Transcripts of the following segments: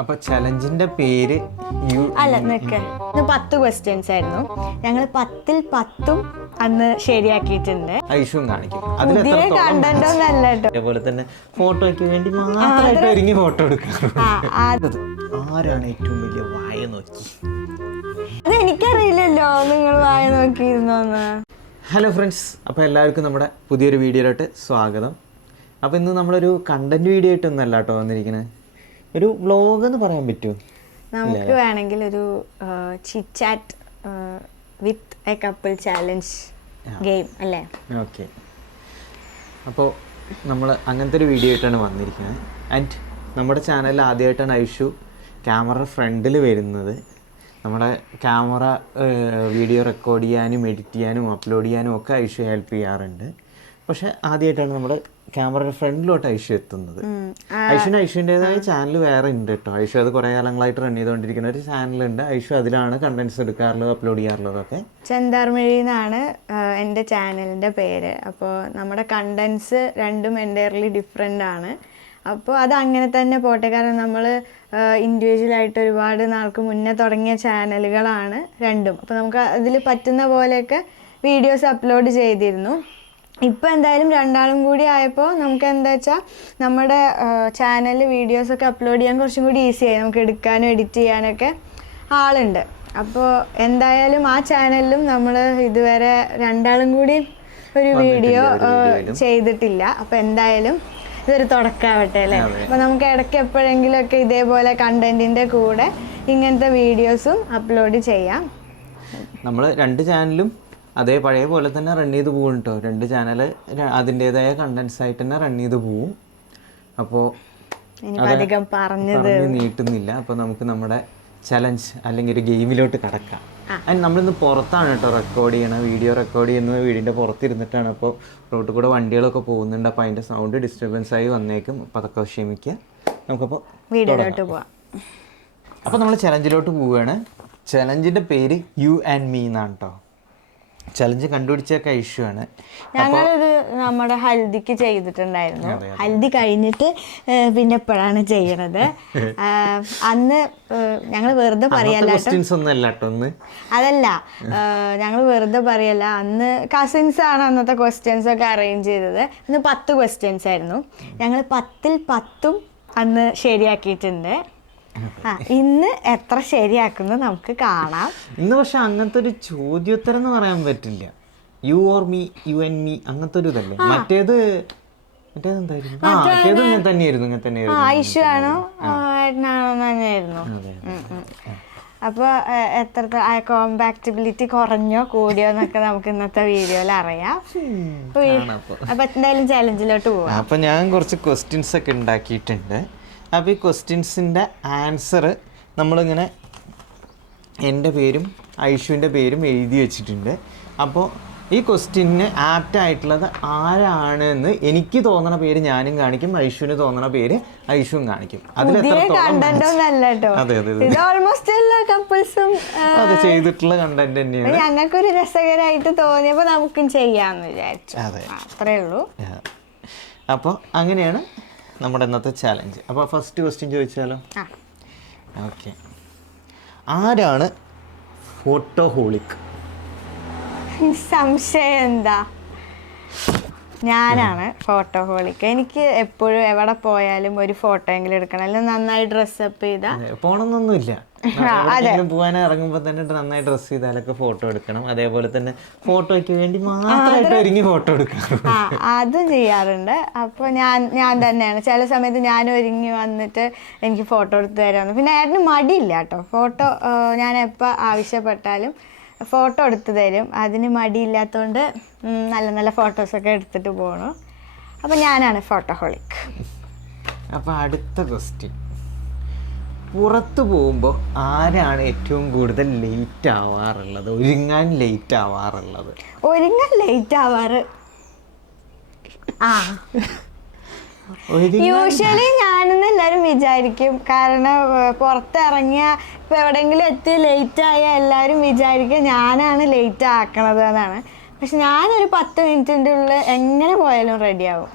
അപ്പൊ ചലഞ്ചിന്റെ പേര് അല്ല നിക്ക് 10 ക്വസ്റ്റ്യൻസ് ആയിരുന്നു. ഞങ്ങൾ 10ൽ 10ഉം അന്ന് ശരിയാക്കിയിട്ടുണ്ട്. ഐഷും കാണിക്കും. പുതിയ കണ്ടന്റ് ഒന്നും അല്ല കേട്ടോ. അതേപോലെ തന്നെ ഫോട്ടോയ്ക്ക് വേണ്ടി മാത്രമായിട്ട് ഒരുങ്ങി ഫോട്ടോ എടുക്കാറുണ്ട്. ആരാണ് ഏറ്റവും വലിയ വായ നോക്കി? അത് എനിക്കറിയില്ലല്ലോ നിങ്ങൾ വായ നോക്കിയിരുന്നോന്ന്. ഹലോ ഫ്രണ്ട്സ്, അപ്പോൾ എല്ലാവർക്കും നമ്മുടെ പുതിയൊരു വീഡിയോയിലോട്ട് സ്വാഗതം. അപ്പോൾ ഇന്ന് നമ്മളൊരു കണ്ടന്റ് വീഡിയോ ആയിട്ടൊന്നല്ല കേട്ടോ വന്നിരിക്കുന്നത്, ഒരു വ്ളോഗ് എന്ന് പറയാൻ പറ്റുമോ? നമുക്ക് വേണമെങ്കിൽ ഒരു chit chat with a couple challenge game അല്ലേ? ഓക്കെ, അപ്പോൾ നമ്മൾ അങ്ങനത്തെ ഒരു വീഡിയോ ആയിട്ടാണ് വന്നിരിക്കുന്നത്. ആൻഡ് നമ്മുടെ ചാനലിൽ ആദ്യമായിട്ടാണ് ഐഷു ക്യാമറ ഫ്രണ്ടിൽ വരുന്നത്. നമ്മുടെ ക്യാമറ വീഡിയോ റെക്കോർഡ് ചെയ്യാനും എഡിറ്റ് ചെയ്യാനും അപ്ലോഡ് ചെയ്യാനും ഒക്കെ ഐഷു ഹെൽപ്പ് ചെയ്യാറുണ്ട്. പക്ഷെ ആദ്യമായിട്ടാണ് നമ്മുടെ ക്യാമറയുടെ ഫ്രണ്ടിലോട്ട് ഐഷു എത്തുന്നത്. ഐഷുവിൻ്റെതായ ചാനൽ വേറെ ഉണ്ട് കേട്ടോ. ഐഷു അത് കുറേ കാലങ്ങളായിട്ട് റൺ ചെയ്തുകൊണ്ടിരിക്കുന്ന ഒരു ചാനലുണ്ട്. ഐഷു അതിലാണ് കണ്ടന്റ്സ് എടുക്കാറുള്ളത്, അപ്ലോഡ് ചെയ്യാറുള്ളതൊക്കെ. ചെന്താർമഴി എന്നാണ് എൻ്റെ ചാനലിൻ്റെ പേര്. അപ്പോൾ നമ്മുടെ കണ്ടന്റ്സ് രണ്ടും എൻ്റയർലി ഡിഫറെൻ്റ് ആണ്. അപ്പോൾ അത് അങ്ങനെ തന്നെ പോട്ടെ, കാരണം നമ്മൾ ഇൻഡിവിജ്വലായിട്ട് ഒരുപാട് നാൾക്ക് മുന്നേ തുടങ്ങിയ ചാനലുകളാണ് രണ്ടും. അപ്പോൾ നമുക്ക് അതിൽ പറ്റുന്ന പോലെയൊക്കെ വീഡിയോസ് അപ്ലോഡ് ചെയ്തിരുന്നു. ഇപ്പോൾ എന്തായാലും രണ്ടാളും കൂടി ആയപ്പോൾ നമുക്ക് എന്താ വെച്ചാൽ നമ്മുടെ ചാനലിൽ വീഡിയോസൊക്കെ അപ്ലോഡ് ചെയ്യാൻ കുറച്ചും കൂടി ഈസിയായി. നമുക്ക് എടുക്കാനും എഡിറ്റ് ചെയ്യാനൊക്കെ ആളുണ്ട്. അപ്പോൾ എന്തായാലും ആ ചാനലിലും നമ്മൾ ഇതുവരെ രണ്ടാളും കൂടി ഒരു വീഡിയോ ചെയ്തിട്ടില്ല. അപ്പോൾ എന്തായാലും ഇതൊരു തുടക്കമാവട്ടെ അല്ലേ? അപ്പോൾ നമുക്ക് ഇടയ്ക്ക് എപ്പോഴെങ്കിലുമൊക്കെ ഇതേപോലെ കണ്ടന്റിൻ്റെ കൂടെ ഇങ്ങനത്തെ വീഡിയോസും അപ്ലോഡ് ചെയ്യാം. നമ്മൾ രണ്ട് ചാനലും അതേ പഴയ പോലെ തന്നെ റൺ ചെയ്ത് പോകും കേട്ടോ. രണ്ട് ചാനൽ അതിൻ്റെതായ കണ്ടന്റ്സ് ആയിട്ട് തന്നെ റൺ ചെയ്ത് പോവും. അപ്പോൾ അധികം പറഞ്ഞു നീട്ടുന്നില്ല. അപ്പോൾ നമുക്ക് നമ്മുടെ ചലഞ്ച് അല്ലെങ്കിൽ ഒരു ഗെയിമിലോട്ട് കടക്കാം. ആൻഡ് നമ്മളിന്ന് പുറത്താണ് കേട്ടോ റെക്കോർഡ് ചെയ്യണം. വീഡിയോ റെക്കോർഡ് ചെയ്യുന്നത് വീടിൻ്റെ പുറത്തിരുന്നിട്ടാണ്. അപ്പോൾ റോട്ടിൽ കൂടെ വണ്ടികളൊക്കെ പോകുന്നുണ്ട്. അപ്പോൾ അതിൻ്റെ സൗണ്ട് ഡിസ്റ്റർബൻസ് ആയി വന്നേക്കും. അപ്പോൾ അതൊക്കെ ക്ഷമിക്കുക. നമുക്കപ്പോൾ വീഡിയോയിലോട്ട് പോവാം. അപ്പോൾ നമ്മൾ ചലഞ്ചിലോട്ട് പോവുകയാണ്. ചലഞ്ചിൻ്റെ പേര് യു ആൻഡ് മീ എന്നാണ് കേട്ടോ. ചലഞ്ച് കണ്ടുപിടിച്ചൊക്കെ ഇഷ്യൂ ആണ്. ഞങ്ങളിത് നമ്മുടെ ഹൽദിക്ക് ചെയ്തിട്ടുണ്ടായിരുന്നു. ഹൽദി കഴിഞ്ഞിട്ട് പിന്നെ എപ്പോഴാണ് ചെയ്യണത്? അന്ന് ഞങ്ങൾ വെറുതെ പറയല്ല, അതല്ല ഞങ്ങൾ വെറുതെ പറയല്ല. അന്ന് കസിൻസ് ആണ് അന്നത്തെ ക്വസ്റ്റ്യൻസ് ഒക്കെ അറേഞ്ച് ചെയ്തത്. ഇന്ന് 10 ക്വസ്റ്റ്യൻസ് ആയിരുന്നു. ഞങ്ങൾ 10ൽ 10ഉം അന്ന് ശരിയാക്കിയിട്ടുണ്ട്. ഇന്ന് എത്ര ശരിയാക്കുന്നു നമുക്ക് കാണാം. ഇന്ന് പക്ഷെ അങ്ങനത്തെ ഒരു ചോദ്യോത്തരം എന്ന് പറയാൻ പറ്റില്ല. U or me, you and me അങ്ങനത്തെ ഒരു ഇതല്ലേ. മറ്റേതെന്തായിരുന്നു? മറ്റേത് ഇങ്ങനെ തന്നെയായിരുന്നു. ഐഷു ആണോ ഏട്ടനാണോ തന്നെയായിരുന്നു. അപ്പോൾ എത്ര കോമ്പാക്റ്റബിലിറ്റി കുറഞ്ഞോ കൂടിയോ എന്നൊക്കെ നമുക്ക് ഇന്നത്തെ വീഡിയോയിൽ അറിയാം. അപ്പൊ എന്തായാലും ചലഞ്ചിലോട്ട് പോവാം. അപ്പൊ ഞാൻ കുറച്ച് ക്വസ്റ്റ്യൻസ് ഒക്കെ ഉണ്ടാക്കിയിട്ടുണ്ട്. അപ്പോൾ ഈ ക്വസ്റ്റ്യൻസിൻ്റെ ആൻസർ നമ്മളിങ്ങനെ എൻ്റെ പേരും ഐഷുവിൻ്റെ പേരും എഴുതി വെച്ചിട്ടുണ്ട്. അപ്പോൾ ഈ ക്വസ്റ്റ്യന് ആപ്റ്റായിട്ടുള്ളത് ആരാണെന്ന് എനിക്ക് തോന്നണ പേര് ഞാനും കാണിക്കും, ഐഷുവിന് തോന്നണ പേര് ഐഷുവും കാണിക്കും. അതെ ചെയ്തിട്ടുള്ള കണ്ടന്റ് തന്നെയാണ്. ഞങ്ങൾക്കൊരു രസകരമായിട്ട് തോന്നിയപ്പോൾ നമുക്കും ചെയ്യാമെന്ന് വിചാരിച്ചു. അതെ, അത്രേ ഉള്ളൂ. അപ്പോൾ അങ്ങനെയാണ് നമ്മുടെ ഇന്നത്തെ ചാലഞ്ച്. അപ്പോൾ ഫസ്റ്റ് ക്വസ്റ്റ്യൻ ചോദിച്ചാലോ? ഓക്കെ, ആരാണ് ഫോട്ടോഹോളിക്? സംശയം എന്താ? ഞാനാണ് ഫോട്ടോഹോളിക്. എനിക്ക് എപ്പോഴും എവിടെ പോയാലും ഒരു ഫോട്ടോ എങ്കിലും എടുക്കണം, അല്ലെങ്കിൽ നന്നായി ഡ്രസ്സപ്പ് ചെയ്താൽ. പോണമെന്നൊന്നുമില്ല, പോകാൻ ഇറങ്ങുമ്പോൾ തന്നെ നന്നായി ഡ്രസ്സ് ചെയ്താലൊക്കെ ഫോട്ടോ എടുക്കണം. അതേപോലെ തന്നെ ഫോട്ടോയ്ക്ക് വേണ്ടി മാത്രമായിട്ട് ഒരുങ്ങി ഫോട്ടോ എടുക്കണം. അതും ചെയ്യാറുണ്ട്. അപ്പോൾ ഞാൻ തന്നെയാണ് ചില സമയത്ത് ഞാൻ ഒരുങ്ങി വന്നിട്ട് എനിക്ക് ഫോട്ടോ എടുത്ത് തരാമെന്ന്. പിന്നെ ഏട്ടന് മടിയില്ല കേട്ടോ. ഫോട്ടോ ഞാൻ എപ്പോൾ ആവശ്യപ്പെട്ടാലും ഫോട്ടോ എടുത്ത് തരും. അതിന് മടിയില്ലാത്തതുകൊണ്ട് നല്ല നല്ല ഫോട്ടോസൊക്കെ എടുത്തിട്ട് പോകണം. അപ്പോൾ ഞാനാണ് ഫോട്ടോഹോളിക്. അപ്പോൾ അടുത്ത ക്വസ്റ്റ്യൻ, പുറത്ത് പോകുമ്പോൾ ആരാണ് ഏറ്റവും കൂടുതൽ ലേറ്റ് ആവാറുള്ളത്, ഒരുങ്ങാൻ ലേറ്റ് ആവാറുള്ളത്? ഒരുങ്ങാൻ ലേറ്റ് ആവാറ് യൂഷ്വലി ഞാനെന്ന് എല്ലാവരും വിചാരിക്കും. കാരണം പുറത്തിറങ്ങിയ ഇപ്പം എവിടെയെങ്കിലും എത്തി ലേറ്റ് ആയാൽ എല്ലാവരും വിചാരിക്കുക ഞാനാണ് ലേറ്റ് ആക്കണത് എന്നാണ്. പക്ഷെ ഞാനൊരു 10 മിനിറ്റിൻ്റെ ഉള്ളിൽ എങ്ങനെ പോയാലും റെഡിയാവും.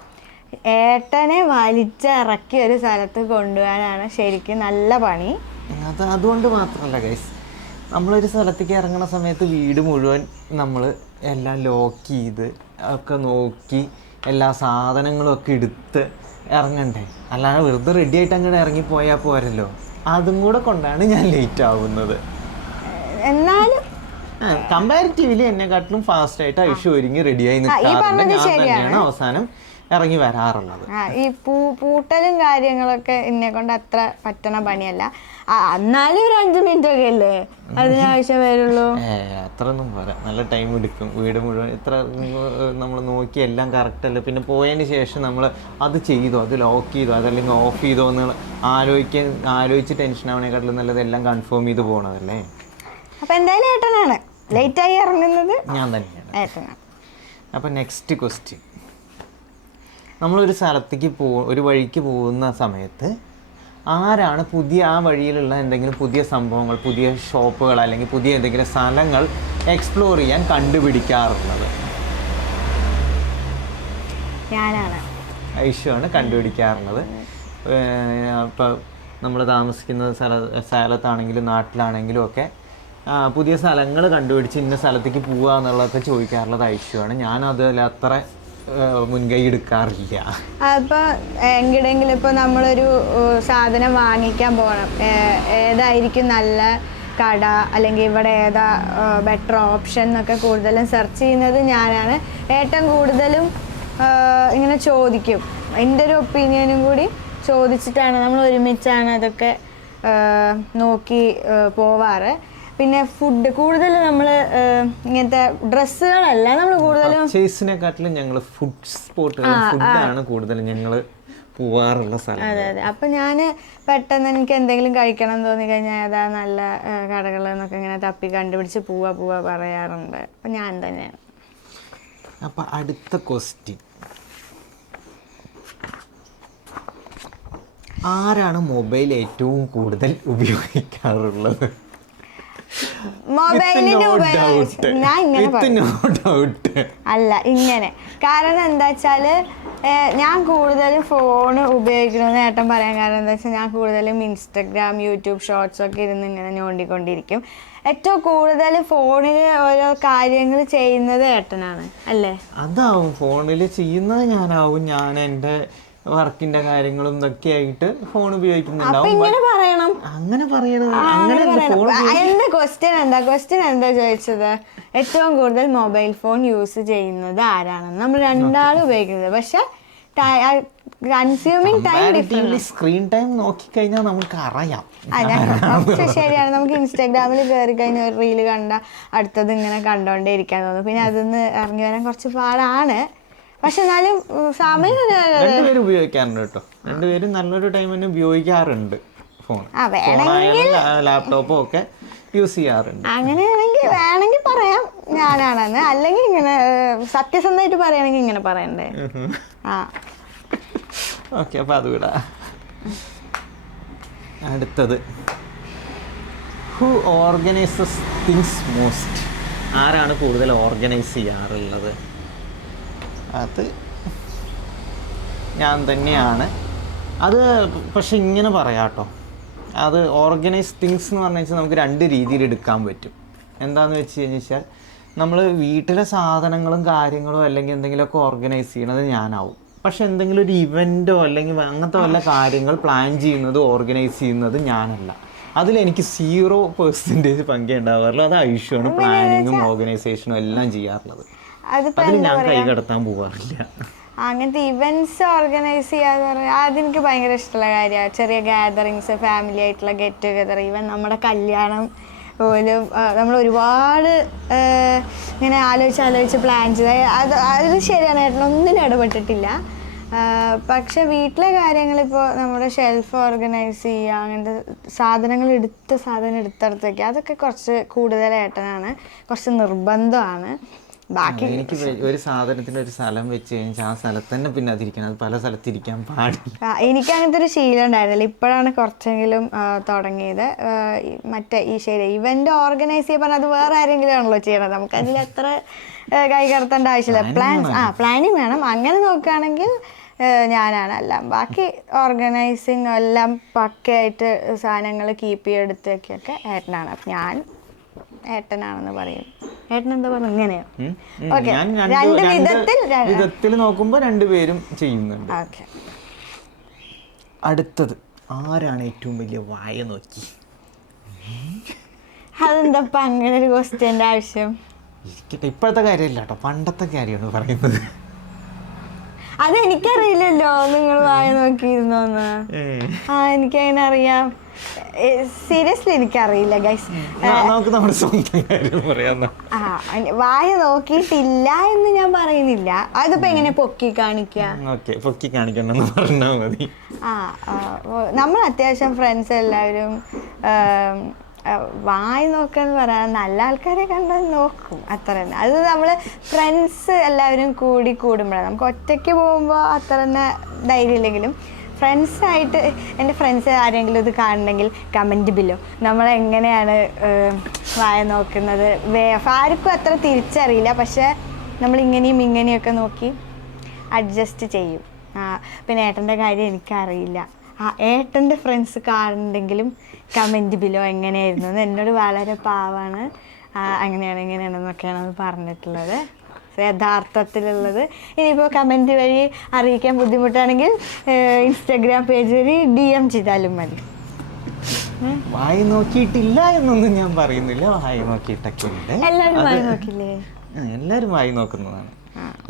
ഏട്ടനെ വലിച്ചിറക്കി ഒരു സ്ഥലത്ത് കൊണ്ടുപോകാനാണ് ശരിക്കും നല്ല പണി. അതുകൊണ്ട് മാത്രമല്ല ഗൈസ്, നമ്മളൊരു സ്ഥലത്തേക്ക് ഇറങ്ങുന്ന സമയത്ത് വീട് മുഴുവൻ നമ്മൾ എല്ലാം ലോക്ക് ചെയ്ത് ഒക്കെ നോക്കി എല്ലാ സാധനങ്ങളും ഒക്കെ എടുത്ത് ഇറങ്ങണ്ടേ. അല്ലാതെ വെറുതെ റെഡി ആയിട്ട് അങ്ങോട്ട് ഇറങ്ങിപ്പോയാൽ പോരല്ലോ. അതും കൂടെ കൊണ്ടാണ് ഞാൻ ലേറ്റ് ആവുന്നത്. എന്നാലും കമ്പാരിറ്റീവ്ലി എന്നെക്കാട്ടിലും ഫാസ്റ്റ് ആയിട്ട് ഐഷു ഒരുങ്ങി റെഡിയായി നിൽക്കാറുണ്ട്. ഞാൻ തന്നെയാണ് അവസാനം ഇറങ്ങി വരാറുള്ളത്. ഈ പൂട്ടലും കാര്യങ്ങളൊക്കെ എന്നെ കൊണ്ട് അത്ര പറ്റണ പണിയല്ല. എന്നാലും ഒരു 5 മിനിറ്റ് ഒക്കെ അല്ലേ അതിനാവശ്യം വരുള്ളൂ. അത്രയൊന്നും പോരാ, നല്ല ടൈം എടുക്കും. വീട് മുഴുവൻ ഇത്ര നമ്മൾ നോക്കി എല്ലാം കറക്റ്റ് അല്ല. പിന്നെ പോയതിന് ശേഷം നമ്മൾ അത് ചെയ്തോ, അത് ലോക്ക് ചെയ്തോ, അതല്ലെങ്കിൽ ഓഫ് ചെയ്തോ എന്ന് ആലോചിച്ച് ടെൻഷൻ ആവണേക്കാട്ടിലും നല്ലത് എല്ലാം കൺഫേം ചെയ്ത് പോകണതല്ലേ. അപ്പൊ എന്തായാലും ഏട്ടനാണ് ലേറ്റായി ഇറങ്ങുന്നത്, ഞാൻ തന്നെയാണ് ഏട്ടനാണ്. അപ്പം നെക്സ്റ്റ് ക്വസ്റ്റ്യൻ, നമ്മളൊരു സ്ഥലത്തേക്ക് ഒരു വഴിക്ക് പോകുന്ന സമയത്ത് ആരാണ് ആ വഴിയിലുള്ള എന്തെങ്കിലും പുതിയ സംഭവങ്ങൾ, പുതിയ ഷോപ്പുകൾ അല്ലെങ്കിൽ പുതിയ എന്തെങ്കിലും സ്ഥലങ്ങൾ എക്സ്പ്ലോർ ചെയ്യാൻ കണ്ടുപിടിക്കാറുള്ളത്? ഞാനാണ്. ഐഷുവാണ് കണ്ടുപിടിക്കാറുള്ളത്. ഇപ്പോൾ നമ്മൾ താമസിക്കുന്ന സ്ഥലത്താണെങ്കിലും നാട്ടിലാണെങ്കിലും ഒക്കെ പുതിയ സ്ഥലങ്ങൾ കണ്ടുപിടിച്ച് ഇന്ന സ്ഥലത്തേക്ക് പോവുക എന്നുള്ളതൊക്കെ ചോദിക്കാറുള്ളത് ഐഷുവാണ്. ഞാനതിൽ അത്ര മുൻകൈ എടുക്കാറില്ല. അപ്പോൾ എങ്ങടെങ്കിലും ഇപ്പോൾ നമ്മളൊരു സാധനം വാങ്ങിക്കാൻ പോകണം, ഏതായിരിക്കും നല്ല കട അല്ലെങ്കിൽ ഇവിടെ ഏതാ ബെറ്റർ ഓപ്ഷൻ എന്നൊക്കെ കൂടുതലും സെർച്ച് ചെയ്യുന്നത് ഞാനാണ്. ഏട്ടൻ കൂടുതലും ഇങ്ങനെ ചോദിക്കും, എൻ്റെ ഒരു ഒപ്പീനിയനും കൂടി ചോദിച്ചിട്ടാണ് നമ്മൾ ഒരുമിച്ചാണ് അതൊക്കെ നോക്കി പോവാറ്. പിന്നെ ഫുഡ് കൂടുതൽ നമ്മൾ ഇങ്ങനത്തെ ഡ്രസ്സുകളല്ല നമ്മൾ കൂടുതലും പർച്ചേസിനെക്കാട്ടിലും ഞങ്ങൾ ഫുഡാണ് കൂടുതലും ഞങ്ങൾ പോവാറുള്ള സ്ഥലം. അതെ അതെ. അപ്പം ഞാൻ പെട്ടെന്ന് എനിക്ക് എന്തെങ്കിലും കഴിക്കണം എന്ന് തോന്നി കഴിഞ്ഞാൽ ഏതാ നല്ല കടകൾ എന്നൊക്കെ ഇങ്ങനെ തപ്പി കണ്ടുപിടിച്ച് പോവാ പറയാറുണ്ട്. അപ്പം ഞാൻ തന്നെയാണ്. അപ്പം അടുത്ത ക്വസ്റ്റ്യൻ, ആരാണ് മൊബൈൽ ഏറ്റവും കൂടുതൽ ഉപയോഗിക്കാറുള്ളത്? മൊബൈലിന്റെ ഞാൻ ഇങ്ങനെ അല്ല ഇങ്ങനെ, കാരണം എന്താ വെച്ചാല് ഞാൻ കൂടുതലും ഫോൺ ഉപയോഗിക്കണമെന്ന് ഏട്ടൻ പറയാൻ കാരണം എന്താ വെച്ചാൽ ഞാൻ കൂടുതലും ഇൻസ്റ്റഗ്രാം, യൂട്യൂബ് ഷോർട്സ് ഒക്കെ ഇരുന്ന് ഇങ്ങനെ ഞോണ്ടിക്കൊണ്ടിരിക്കും. ഏറ്റവും കൂടുതൽ ഫോണിൽ ഓരോ കാര്യങ്ങൾ ചെയ്യുന്നത് ഏട്ടനാണ് അല്ലേ? അതാവും ഫോണിൽ ചെയ്യുന്നത് ഞാനാവും. ഞാൻ എൻ്റെ വർക്കിന്റെ കാര്യങ്ങളും ഇതൊക്കെ ആയിട്ട് ഫോൺ ഉപയോഗിക്കുന്നുണ്ടാവും. അങ്ങനെ പറയണത് എന്റെ ക്വസ്റ്റ്യൻ എന്താ ചോദിച്ചത്? ഏറ്റവും കൂടുതൽ മൊബൈൽ ഫോൺ യൂസ് ചെയ്യുന്നത് ആരാണെന്ന്. നമ്മൾ രണ്ടാളും ഉപയോഗിക്കുന്നത്, പക്ഷെ കൺസ്യൂമിങ് ടൈം സ്ക്രീൻ ടൈം നോക്കിക്കഴിഞ്ഞാൽ നമുക്ക് അറിയാം. ശരിയാണ്. നമുക്ക് ഇൻസ്റ്റാഗ്രാമിൽ കയറി കഴിഞ്ഞാൽ ഒരു റീല് കണ്ട അടുത്തത് ഇങ്ങനെ കണ്ടോണ്ടേ ഇരിക്കാൻ തോന്നും. പിന്നെ അതിന്ന് ഇറങ്ങി വരാൻ കുറച്ച് പാടാണ്. പക്ഷെ എന്നാലും സമയം രണ്ടുപേരും ഉപയോഗിക്കാറുണ്ട് കേട്ടോ. രണ്ടുപേരും നല്ലൊരു ടൈം തന്നെ ഉപയോഗിക്കാറുണ്ട് ഫോൺ. ലാപ്ടോപ്പും ഒക്കെ യൂസ് ചെയ്യാറുണ്ട്. അങ്ങനെയാണെങ്കിൽ വേണമെങ്കിൽ പറയാം ഞാനാണെന്ന്. അല്ലെങ്കിൽ ഇങ്ങനെ സത്യസന്ധമായിട്ട് പറയുകയാണെങ്കിൽ ഇങ്ങനെ പറയണ്ടേ? ഓക്കെ, അപ്പം അത് വിടാ. അടുത്തത്, ഹു ഓർഗനൈസസ് തിങ്സ് മോസ്റ്റ്? ആരാണ് കൂടുതൽ ഓർഗനൈസ് ചെയ്യാറുള്ളത്? അത് ഞാൻ തന്നെയാണ്. അത് പക്ഷെ ഇങ്ങനെ പറയാം കേട്ടോ, അത് ഓർഗനൈസ് തിങ്സ് എന്ന് പറഞ്ഞു വെച്ചാൽ നമുക്ക് 2 രീതിയിൽ എടുക്കാൻ പറ്റും. എന്താണെന്ന് വെച്ച് കഴിഞ്ഞാൽ നമ്മൾ വീട്ടിലെ സാധനങ്ങളും കാര്യങ്ങളും അല്ലെങ്കിൽ എന്തെങ്കിലുമൊക്കെ ഓർഗനൈസ് ചെയ്യണത് ഞാനാവും. പക്ഷെ എന്തെങ്കിലും ഒരു ഇവൻറ്റോ അല്ലെങ്കിൽ അങ്ങനത്തെ വല്ല കാര്യങ്ങൾ പ്ലാൻ ചെയ്യുന്നത് ഓർഗനൈസ് ചെയ്യുന്നത് ഞാനല്ല. അതിലെനിക്ക് 0% പങ്കേ ഉണ്ടാവാറുള്ളൂ. അത് ഐഷുവാണ് പ്ലാനിങ്ങും ഓർഗനൈസേഷനും എല്ലാം ചെയ്യാറുള്ളത്. അതിൽ ഞാൻ കൈ കടത്താൻ പോകാറില്ല. അങ്ങനത്തെ ഇവൻറ്റ്സ് ഓർഗനൈസ് ചെയ്യാന്ന് പറഞ്ഞാൽ അതെനിക്ക് ഭയങ്കര ഇഷ്ടമുള്ള കാര്യമാണ്. ചെറിയ ഗാദറിങ്സ്, ഫാമിലി ആയിട്ടുള്ള ഗെറ്റ് ടുഗദർ, ഈവൻ നമ്മുടെ കല്യാണം പോലും നമ്മൾ ഒരുപാട് ഇങ്ങനെ ആലോചിച്ച് പ്ലാൻ ചെയ്ത് അതിൽ ശരിയാണ്, ഏട്ടനൊന്നിനും ഇടപെട്ടിട്ടില്ല. പക്ഷെ വീട്ടിലെ കാര്യങ്ങളിപ്പോൾ നമ്മുടെ ഷെൽഫ് ഓർഗനൈസ് ചെയ്യുക, അങ്ങനത്തെ സാധനം എടുത്തെടുത്ത് വയ്ക്കുക, അതൊക്കെ കുറച്ച് കൂടുതൽ ഏട്ടനാണ്, കുറച്ച് നിർബന്ധമാണ്. ബാക്കി എനിക്ക് ഒരു സാധനത്തിന് ഒരു സ്ഥലം വെച്ച് കഴിഞ്ഞാൽ ആ സ്ഥലത്ത് തന്നെ പിന്നെ അതിരിക്കണം, അത് പല സ്ഥലത്തിരിക്കാൻ പാടില്ല. എനിക്ക് അങ്ങനത്തെ ഒരു ശീലം ഉണ്ടായിരുന്നില്ല. ഇപ്പോഴാണ് കുറച്ചെങ്കിലും തുടങ്ങിയത്. മറ്റേ ഇവന്റ് ഓർഗനൈസ് ചെയ്യാൻ പറഞ്ഞാൽ അത് വേറെ ആരെങ്കിലും ആണല്ലോ ചെയ്യണത്. നമുക്കതിൽ അത്ര കൈ കടത്തേണ്ട ആവശ്യമില്ല. പ്ലാനിങ് വേണം. അങ്ങനെ നോക്കുകയാണെങ്കിൽ ഞാനാണ് എല്ലാം. ബാക്കി ഓർഗനൈസിങ് എല്ലാം പക്കയായിട്ട് സാധനങ്ങൾ കീപ്പ് ചെയ്തെടുത്തൊക്കെ ഏട്ടനാണ്. അപ്പം ഞാൻ ഏട്ടനാണെന്ന് പറയും. ഏട്ടൻ എന്താ പറയുക ഇങ്ങനെയോ? ഓക്കെ, രണ്ട് വിധത്തിൽ നോക്കുമ്പോൾ രണ്ടുപേരും ചെയ്യുന്നുണ്ട്. ഓക്കെ, അടുത്തത് ആരാണ് ഏറ്റവും വലിയ വായ നോക്കി? അതെന്തപ്പം അങ്ങനെ ഒരു ക്വസ്റ്റ്യൻ്റെ ആവശ്യം? ഇപ്പോഴത്തെ കാര്യമില്ല കേട്ടോ, പണ്ടത്തെ കാര്യമാണ് പറയുന്നത്. അതെനിക്കറിയില്ലല്ലോ നിങ്ങൾ വായ നോക്കിയിരുന്നോന്ന്. എനിക്കങ്ങനെ അറിയാം. സീരിയസ്ലി എനിക്കറിയില്ല ഗൈസ്. നമുക്ക് നമ്മുടെ സ്വന്തം കാര്യം പറയാം. വായ നോക്കിയിട്ടില്ല എന്ന് ഞാൻ പറയുന്നില്ല. അതിപ്പോ എങ്ങനെ പൊക്കി കാണിക്കുക? പൊക്കി കാണിക്കണമെന്ന് പറഞ്ഞാൽ മതി. നമ്മൾ അത്യാവശ്യം ഫ്രണ്ട്സ് എല്ലാവരും വായി നോക്കാന്ന് പറയാൻ നല്ല ആൾക്കാരെ കണ്ടാൽ നോക്കും, അത്ര തന്നെ. അത് നമ്മൾ ഫ്രണ്ട്സ് എല്ലാവരും കൂടുമ്പോഴാണ്. നമുക്ക് ഒറ്റയ്ക്ക് പോകുമ്പോൾ അത്ര തന്നെ ധൈര്യമില്ലെങ്കിലും ഫ്രണ്ട്സായിട്ട്, എൻ്റെ ഫ്രണ്ട്സ് ആരെങ്കിലും ഇത് കാണണമെങ്കിൽ കമൻറ്റ് ബില്ലോ നമ്മളെങ്ങനെയാണ് വായ നോക്കുന്നത്. ആർക്കും അത്ര തിരിച്ചറിയില്ല, പക്ഷേ നമ്മളിങ്ങനെയും ഇങ്ങനെയൊക്കെ നോക്കി അഡ്ജസ്റ്റ് ചെയ്യും. പിന്നെ ഏട്ടൻ്റെ കാര്യം എനിക്കറിയില്ല. ഏട്ടൻ്റെ ഫ്രണ്ട്സ് കാണുന്നുണ്ടെങ്കിലും കമൻറ്റ് ബിലോ എങ്ങനെയായിരുന്നു എന്ന്. എന്നോട് വളരെ പാവാണ്, അങ്ങനെയാണ് ഇങ്ങനെയാണെന്നൊക്കെയാണ് അത് പറഞ്ഞിട്ടുള്ളത്, യഥാർത്ഥത്തിലുള്ളത്. ഇനിയിപ്പോൾ കമൻറ്റ് വഴി അറിയിക്കാൻ ബുദ്ധിമുട്ടാണെങ്കിൽ ഇൻസ്റ്റാഗ്രാം പേജ് വഴി DM ചെയ്താലും മതി. വായി നോക്കിയിട്ടില്ല എന്നൊന്നും ഞാൻ പറയുന്നില്ല, വായി നോക്കിയിട്ടൊക്കെ ഉണ്ട്. എല്ലാവരും വായി നോക്കില്ലേ? എല്ലാവരും വായി നോക്കുന്നതാണ്.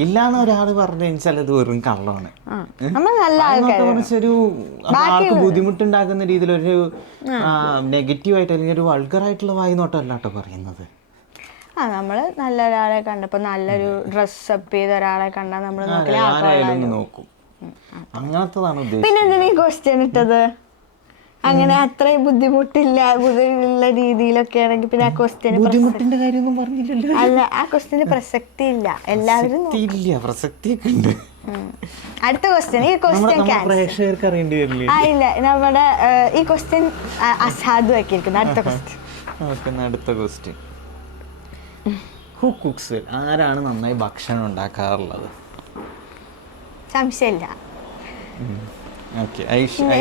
ഇല്ലാന്ന് ഒരാൾ പറഞ്ഞു കഴിഞ്ഞാൽ അത് വെറും കള്ളമാണ്. ആൾക്ക് ബുദ്ധിമുട്ടുണ്ടാക്കുന്ന രീതിയിലൊരു നെഗറ്റീവായിട്ട് അല്ലെങ്കിൽ ഒരു വൾഗറായിട്ടുള്ള വായി നോട്ടമല്ല കേട്ടോ പറയുന്നത്. നമ്മൾ നല്ല ഒരാളെ കണ്ടപ്പോൾ നല്ലൊരു ഡ്രസ്സപ്പ് ചെയ്ത ഒരാളെ കണ്ടാൽ നമ്മൾ നോക്കും, അങ്ങനത്തതാണ് ഉദ്ദേശിച്ചത്. പിന്നെ എന്തിനാ ഈ ക്വസ്റ്റ്യൻ ഇട്ടത്? അങ്ങനെ അത്രയും ബുദ്ധിമുട്ടില്ല രീതിയിലൊക്കെ ആണെങ്കിൽ പിന്നെ ആ ക്വസ്റ്റ്യന് ബുദ്ധിമുട്ടിന്റെ കാര്യമൊന്നും പറഞ്ഞില്ലല്ലോ. അല്ല, ആ ക്വസ്റ്റ്യന് പ്രസക്തി ഇല്ല. എല്ലാവരും പ്രസക്തിയൊക്കെ ഉണ്ട്. അടുത്ത ക്വസ്റ്റ്യൻ, ഈ ക്വസ്റ്റ്യൻ പ്രേക്ഷകർക്ക് അറിയേണ്ടി വരില്ലേ? ഇല്ല, നമ്മുടെ ഈ ക്വസ്റ്റ്യൻ അസാധുവാക്കിയിരിക്കുന്നു. അടുത്ത ക്വസ്റ്റ്യൻ ഹു കുക്സ്? ആരാണ് നന്നായി ഭക്ഷണം ഉണ്ടാക്കാറുള്ളത്? സംശയമില്ല.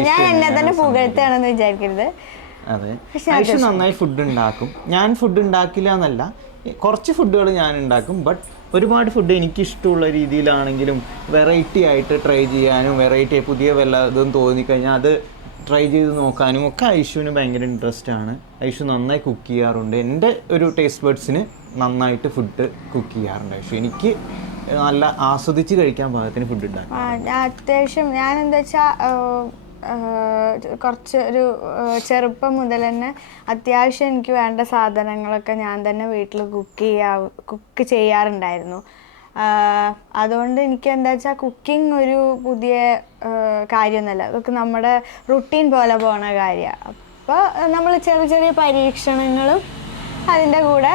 ഞാൻ എന്നെ തന്നെ പുകഴ്ത്താണെന്ന് വിചാരിക്കരുത്. അതെ, ഐഷു നന്നായി ഫുഡ് ഉണ്ടാക്കും. ഞാൻ ഫുഡ് ഉണ്ടാക്കില്ല എന്നല്ല, കുറച്ച് ഫുഡുകൾ ഞാൻ ഉണ്ടാക്കും. ബട്ട് ഒരുപാട് ഫുഡ് എനിക്കിഷ്ടമുള്ള രീതിയിലാണെങ്കിലും വെറൈറ്റി ആയിട്ട് ട്രൈ ചെയ്യാനും വെറൈറ്റി പുതിയ വല്ലതും തോന്നിക്കഴിഞ്ഞാൽ അത് ട്രൈ ചെയ്ത് നോക്കാനും ഒക്കെ ഐഷുവിന് ഭയങ്കര ഇൻട്രസ്റ്റ് ആണ്. ഐഷു നന്നായി കുക്ക് ചെയ്യാറുണ്ട്. എൻ്റെ ഒരു ടേസ്റ്റ് ബഡ്സിന് നന്നായിട്ട് ഫുഡ് കുക്ക് ചെയ്യാറുണ്ട് ഐഷു. എനിക്ക് നല്ല ആസ്വദിച്ച് കഴിക്കാൻ പാകത്തിന് ഫുഡ് ഉണ്ടാക്കും. അത്യാവശ്യം ഞാൻ എന്താ വെച്ചാൽ കുറച്ച് ഒരു ചെറുപ്പം മുതൽ തന്നെ അത്യാവശ്യം എനിക്ക് വേണ്ട സാധനങ്ങളൊക്കെ ഞാൻ തന്നെ വീട്ടിൽ കുക്ക് ചെയ്യാറുണ്ടായിരുന്നു. അതുകൊണ്ട് എനിക്ക് എന്താ വെച്ചാൽ കുക്കിംഗ് ഒരു പുതിയ കാര്യമൊന്നുമല്ല, അതൊക്കെ നമ്മുടെ റുട്ടീൻ പോലെ പോണ കാര്യമാണ്. അപ്പോൾ നമ്മൾ ചെറിയ ചെറിയ പരീക്ഷണങ്ങളും അതിൻ്റെ കൂടെ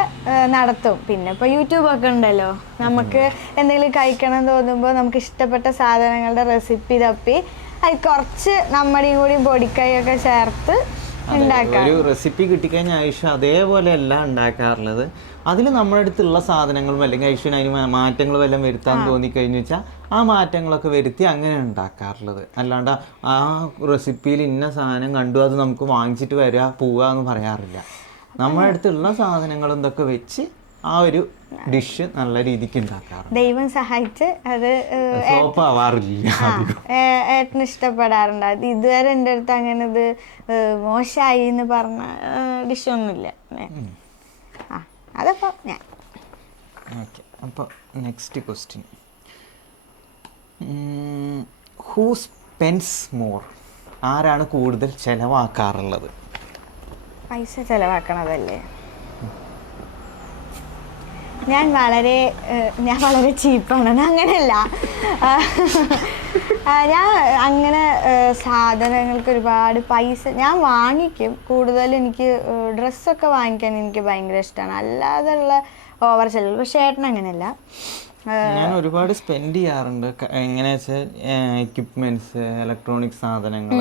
നടത്തും. പിന്നെ ഇപ്പോൾ യൂട്യൂബൊക്കെ ഉണ്ടല്ലോ, നമുക്ക് എന്തെങ്കിലും കഴിക്കണം തോന്നുമ്പോൾ നമുക്ക് ഇഷ്ടപ്പെട്ട സാധനങ്ങളുടെ റെസിപ്പി തപ്പി അത് കുറച്ച് നമ്മുടെയും കൂടി പൊടിക്കൈയൊക്കെ ചേർത്ത് ഉണ്ടാക്കാം. ഒരു റെസിപ്പി കിട്ടിക്കഴിഞ്ഞാൽ ഐഷു അതേപോലെ അല്ല ഉണ്ടാക്കാറുള്ളത്. അതിൽ നമ്മുടെ അടുത്തുള്ള സാധനങ്ങളും അല്ലെങ്കിൽ ഐഷുവിന് അതിന് മാറ്റങ്ങൾ വല്ലതും വരുത്താൻ തോന്നിക്കഴിഞ്ഞു വെച്ചാൽ ആ മാറ്റങ്ങളൊക്കെ വരുത്തി അങ്ങനെ ഉണ്ടാക്കാറുള്ളത്. അല്ലാണ്ട് ആ റെസിപ്പിയിൽ ഇന്ന സാധനം കണ്ടു അത് നമുക്ക് വാങ്ങിച്ചിട്ട് വരിക പോവുക എന്ന് പറയാറില്ല. നമ്മുടെ അടുത്തുള്ള സാധനങ്ങൾ എന്തൊക്കെ വെച്ച് ആ ഒരു ഡിഷ് നല്ല രീതിക്ക് ഉണ്ടാക്കാറുണ്ട്. ദൈവം സഹായിച്ച് അത് ഫ്ലോപ്പ് ആവാറില്ല. ഏട്ടന് ഇഷ്ടപ്പെടാറുണ്ട്. അത് ഇതുവരെ എൻ്റെ അടുത്ത് അങ്ങനെ ഇത് മോശമായി എന്ന് പറഞ്ഞ ഡിഷൊന്നുമില്ല. അതപ്പോൾ ഞാൻ ഓക്കെ. അപ്പോൾ നെക്സ്റ്റ് ക്വസ്റ്റ്യൻ, ഹൂ സ്പെൻസ് മോർ? ആരാണ് കൂടുതൽ ചെലവാക്കാറുള്ളത്? പൈസ ചെലവാക്കണതല്ലേ. ഞാൻ വളരെ ചീപ്പാണ്. അങ്ങനെയല്ല, ഞാൻ അങ്ങനെ സാധനങ്ങൾക്ക് ഒരുപാട് പൈസ ഞാൻ വാങ്ങിക്കും. കൂടുതൽ എനിക്ക് ഡ്രസ്സൊക്കെ വാങ്ങിക്കാൻ എനിക്ക് ഭയങ്കര ഇഷ്ടമാണ്. അല്ലാതെയുള്ള ഓവർ ചെലവ്. പക്ഷേ ഏട്ടൻ അങ്ങനെയല്ല. ഞാൻ ഒരുപാട് സ്പെൻഡ് ചെയ്യാറുണ്ട്. എങ്ങനെയാ വെച്ചാൽ എക്യുപ്മെന്റ്സ്, ഇലക്ട്രോണിക് സാധനങ്ങൾ,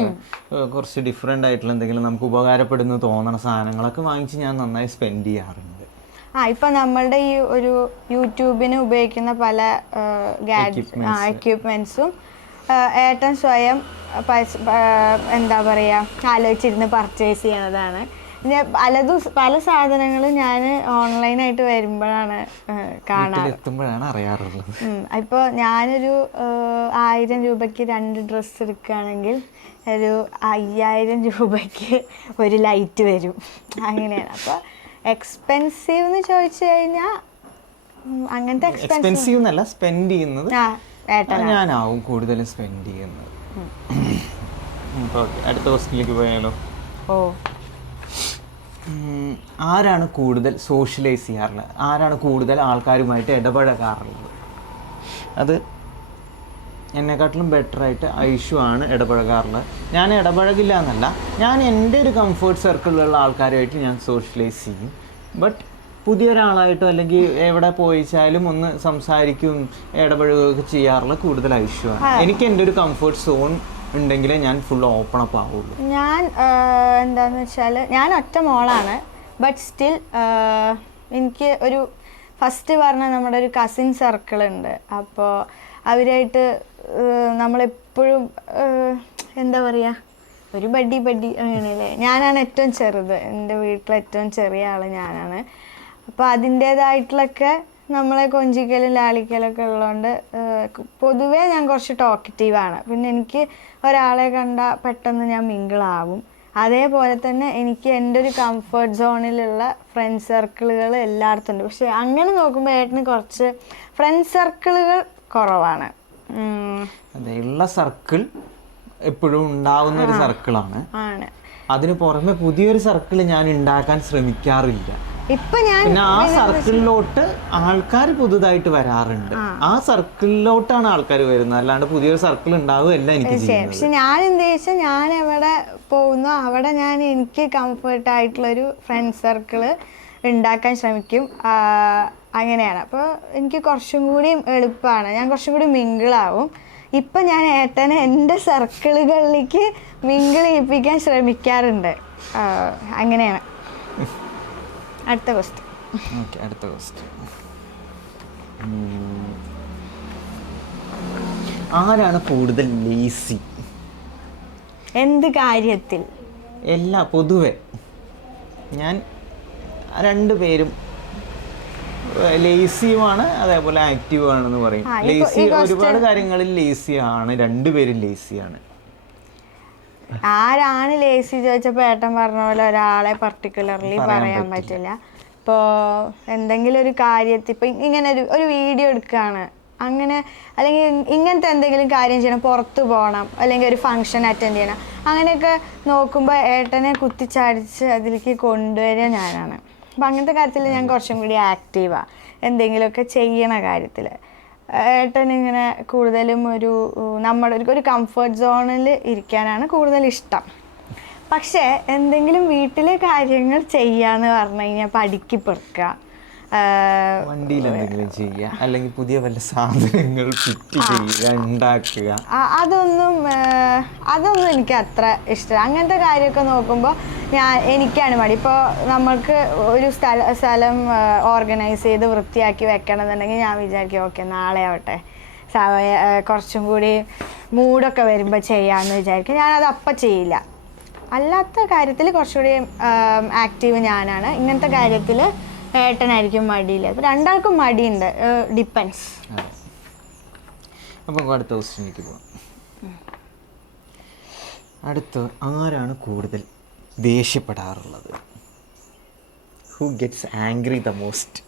കുറച്ച് ഡിഫറെൻ്റ് ആയിട്ടുള്ള എന്തെങ്കിലും നമുക്ക് ഉപകാരപ്പെടുന്നു തോന്നുന്ന സാധനങ്ങളൊക്കെ വാങ്ങിച്ച് ഞാൻ നന്നായി സ്പെൻഡ് ചെയ്യാറുണ്ട്. ഇപ്പം നമ്മളുടെ ഈ ഒരു യൂട്യൂബിന് ഉപയോഗിക്കുന്ന പല എക്യുപ്മെന്റ്സും ഏട്ടൻ സ്വയം എന്താ പറയുക ആലോചിച്ചിരുന്ന് പർച്ചേസ് ചെയ്യണതാണ്. പിന്നെ പല സാധനങ്ങളും ഞാൻ ഓൺലൈനായിട്ട് വരുമ്പോഴാണ് എത്തുമ്പോഴാണ് അറിയാറുള്ളത്. ഇപ്പോൾ ഞാനൊരു 1000 രൂപയ്ക്ക് 2 ഡ്രസ്സ് എടുക്കുകയാണെങ്കിൽ ഒരു 5000 രൂപയ്ക്ക് ഒരു ലൈറ്റ് വരും. അങ്ങനെയാണ്. അപ്പോൾ എക്സ്പെൻസീവ് എന്ന് ചോദിച്ചു കഴിഞ്ഞാൽ അങ്ങനത്തെ എക്സ്പെൻസീവ് എന്നല്ല, സ്പെൻഡ് ചെയ്യുന്നത് ഞാനാവും കൂടുതലും സ്പെൻഡ് ചെയ്യുന്നത്. അടുത്ത ക്വസ്റ്റ്യനിലേക്ക് പോയാലോ? ആരാണ് കൂടുതൽ സോഷ്യലൈസ് ചെയ്യാറുള്ളത്? ആരാണ് കൂടുതൽ ആൾക്കാരുമായിട്ട് ഇടപഴകാറുള്ളത്? അത് എന്നെക്കാട്ടിലും ബെറ്ററായിട്ട് ഐഷു ആണ് ഇടപഴകാറുള്ളത്. ഞാൻ ഇടപഴകില്ല എന്നല്ല, ഞാൻ എൻ്റെ ഒരു കംഫർട്ട് സർക്കിളിലുള്ള ആൾക്കാരുമായിട്ട് ഞാൻ സോഷ്യലൈസ് ചെയ്യും. ബട്ട് പുതിയൊരാളായിട്ടോ അല്ലെങ്കിൽ എവിടെ പോയിച്ചാലും ഒന്ന് സംസാരിക്കും, ഇടപഴകുകയൊക്കെ ചെയ്യാറുള്ള കൂടുതൽ ഐഷു ആണ്. എനിക്ക് എൻ്റെ ഒരു കംഫർട്ട് സോൺ ഉണ്ടെങ്കിലേ ഞാൻ ഫുൾ ഓപ്പൺ അപ്പ് ആവുള്ളൂ. ഞാൻ എന്താണെന്ന് വെച്ചാൽ ഞാൻ ഒറ്റ മോളാണ്. ബട്ട് സ്റ്റിൽ എനിക്ക് ഒരു ഫസ്റ്റ് പറഞ്ഞ നമ്മുടെ ഒരു കസിൻ സർക്കിൾ ഉണ്ട്. അപ്പോൾ അവരായിട്ട് നമ്മളെപ്പോഴും എന്താ പറയുക, ഒരു ബഡ്ഡി അങ്ങനെയല്ലേ. ഞാനാണ് ഏറ്റവും ചെറുത്, എൻ്റെ വീട്ടിലെ ഏറ്റവും ചെറിയ ആൾ ഞാനാണ്. അപ്പോൾ അതിൻ്റേതായിട്ടുള്ളൊക്കെ നമ്മളെ കൊഞ്ചിക്കലും ലാളിക്കലൊക്കെ ഉള്ളതുകൊണ്ട് പൊതുവേ ഞാൻ കുറച്ച് ടോക്കറ്റീവാണ്. പിന്നെ എനിക്ക് ഒരാളെ കണ്ടാൽ പെട്ടെന്ന് ഞാൻ മിങ്കിളാവും. അതേപോലെ തന്നെ എനിക്ക് എൻ്റെ ഒരു കംഫർട്ട് സോണിലുള്ള ഫ്രണ്ട് സർക്കിളുകൾ എല്ലായിടത്തും ഉണ്ട്. പക്ഷെ അങ്ങനെ നോക്കുമ്പോൾ ഏട്ടന് കുറച്ച് ഫ്രണ്ട് സർക്കിളുകൾ കുറവാണ്. അതെ, ഉള്ള സർക്കിൾ എപ്പോഴും ഉണ്ടാവുന്ന ഒരു സർക്കിളാണ്. അതിന് പുറമെ പുതിയൊരു സർക്കിൾ ഞാൻ ഉണ്ടാക്കാൻ ശ്രമിക്കാറില്ല. പിന്നെ ആ സർക്കിളിലോട്ട് ആൾക്കാർ പുതുതായിട്ട് വരാറുണ്ട്. ആ സർക്കിളിലോട്ടാണ് ആൾക്കാർ വരുന്നത്, അല്ലാണ്ട് പുതിയൊരു സർക്കിൾ ഉണ്ടാവുകയല്ല എനിക്ക് ചെയ്യുന്നത്. പക്ഷെ ഞാൻ എന്താ വെച്ചാൽ ഞാൻ എവിടെ പോകുന്നോ അവിടെ ഞാൻ എനിക്ക് കംഫർട്ട് ആയിട്ടുള്ളൊരു ഫ്രണ്ട് സർക്കിള് ഉണ്ടാക്കാൻ ശ്രമിക്കും. അങ്ങനെയാണ്. അപ്പോൾ എനിക്ക് കുറച്ചും കൂടി എളുപ്പമാണ്, ഞാൻ കുറച്ചും കൂടി മിങ്കിളാവും. ഇപ്പം ഞാൻ ഏട്ടനെ എൻ്റെ സർക്കിളുകളിലേക്ക് മിങ്കിൾ ചെയ്യിപ്പിക്കാൻ ശ്രമിക്കാറുണ്ട്. അങ്ങനെയാണ്. അടുത്ത ക്വസ്റ്റ്യൻ. ഓക്കെ, അടുത്ത ക്വസ്റ്റ്യൻ. ആരാണ് കൂടുതൽ ലേസി? എന്ത് കാര്യത്തിൽ? പൊതുവെ ഞാൻ രണ്ടുപേരും ലേസിയുമാണ്, അതേപോലെ ആക്റ്റീവ് ആണെന്ന് പറയും. ലേസി ഒരുപാട് കാര്യങ്ങളിൽ ലേസിയാണ്, രണ്ടുപേരും ലേസിയാണ്. ആരാണ് ലേസി ചോദിച്ചപ്പോൾ ഏട്ടൻ പറഞ്ഞ പോലെ ഒരാളെ പർട്ടിക്കുലർലി പറയാൻ പറ്റില്ല. ഇപ്പോൾ എന്തെങ്കിലും ഒരു കാര്യത്തിൽ ഇപ്പോൾ ഇങ്ങനെ ഒരു വീഡിയോ എടുക്കുകയാണ്, അങ്ങനെ അല്ലെങ്കിൽ ഇങ്ങനത്തെ എന്തെങ്കിലും കാര്യം ചെയ്യണം, പുറത്ത് പോകണം, അല്ലെങ്കിൽ ഒരു ഫംഗ്ഷൻ അറ്റൻഡ് ചെയ്യണം, അങ്ങനെയൊക്കെ നോക്കുമ്പോൾ ഏട്ടനെ കുത്തിച്ചാടിച്ച് അതിലേക്ക് കൊണ്ടുവരിക ഞാനാണ്. അപ്പം അങ്ങനത്തെ കാര്യത്തിൽ ഞാൻ കുറച്ചും കൂടി ആക്റ്റീവാണ്, എന്തെങ്കിലുമൊക്കെ ചെയ്യണ കാര്യത്തിൽ. ഏട്ടൻ ഇങ്ങനെ കൂടുതലും നമ്മുടെ ഒരു കംഫർട്ട് സോണിൽ ഇരിക്കാനാണ് കൂടുതൽ ഇഷ്ടം. പക്ഷേ എന്തെങ്കിലും വീട്ടിലെ കാര്യങ്ങൾ ചെയ്യാന്ന് പറഞ്ഞു കഴിഞ്ഞാൽ പടുക്കി പെറുക്കുക, വണ്ടിയിൽ എന്തെങ്കിലും ചെയ്യുക, അല്ലെങ്കിൽ പുതിയ വല്ല സാധനങ്ങൾ ഫിറ്റ് ചെയ്യുക, ഉണ്ടാക്കുക, അതൊന്നും എനിക്ക് അത്ര ഇഷ്ടം. അങ്ങനത്തെ കാര്യമൊക്കെ നോക്കുമ്പോൾ എനിക്കാണ് മടി. ഇപ്പോൾ നമ്മൾക്ക് ഒരു സ്ഥലം ഓർഗനൈസ് ചെയ്ത് വൃത്തിയാക്കി വെക്കണം എന്നുണ്ടെങ്കിൽ ഞാൻ വിചാരിക്കും ഓക്കെ നാളെ ആവട്ടെ, കുറച്ചും കൂടി മൂഡൊക്കെ വരുമ്പോൾ ചെയ്യാമെന്ന് വിചാരിക്കും. ഞാനത് അപ്പം ചെയ്യില്ല. അല്ലാത്ത കാര്യത്തിൽ കുറച്ചുകൂടി ആക്റ്റീവ് ഞാനാണ്. ഇങ്ങനത്തെ കാര്യത്തിൽ ഏട്ടനായിരിക്കും മടിയില്ല. അപ്പോൾ രണ്ടാൾക്കും മടിയുണ്ട്, ഡിപ്പെൻസ്. അപ്പോൾ അടുത്ത ക്വസ്റ്റ്യനിലേക്ക് പോകാം. അടുത്ത ആരാണ് കൂടുതൽ ദേഷ്യപ്പെടാറുള്ളത്? Who gets angry the most?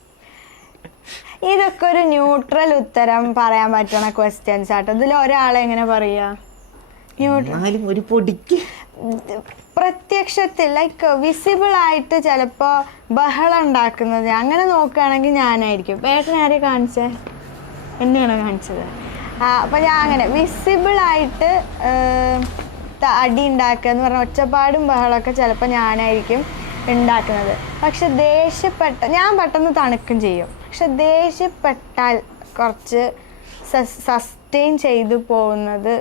ഇതൊക്കെ ഒരു ന്യൂട്രൽ ഉത്തരം പറയാൻ പറ്റണ ക്വസ്റ്റ്യൻസ് ആട്ടോ. ഇതിൽ ഒരാളെ എങ്ങനെ പറയാ? ഒരു പൊടിക്ക് പ്രത്യക്ഷത്തിൽ ലൈക്ക് വിസിബിൾ ആയിട്ട് ചിലപ്പോൾ ബഹളം ഉണ്ടാക്കുന്നത് അങ്ങനെ നോക്കുകയാണെങ്കിൽ ഞാനായിരിക്കും. ഏട്ടൻ ആരെയും കാണിച്ചേ? എന്നെയാണോ കാണിച്ചത്? അപ്പം ഞാൻ അങ്ങനെ വിസിബിളായിട്ട് അടി ഉണ്ടാക്കുക എന്ന് പറഞ്ഞാൽ ഒച്ചപ്പാടും ബഹളമൊക്കെ ചിലപ്പോൾ ഞാനായിരിക്കും ഉണ്ടാക്കുന്നത്. പക്ഷെ ഞാൻ പെട്ടെന്ന് തണുക്കും ചെയ്യും. പക്ഷെ ദേഷ്യപ്പെട്ടാൽ കുറച്ച് സസ്റ്റെയിൻ ചെയ്തു പോകുന്നത്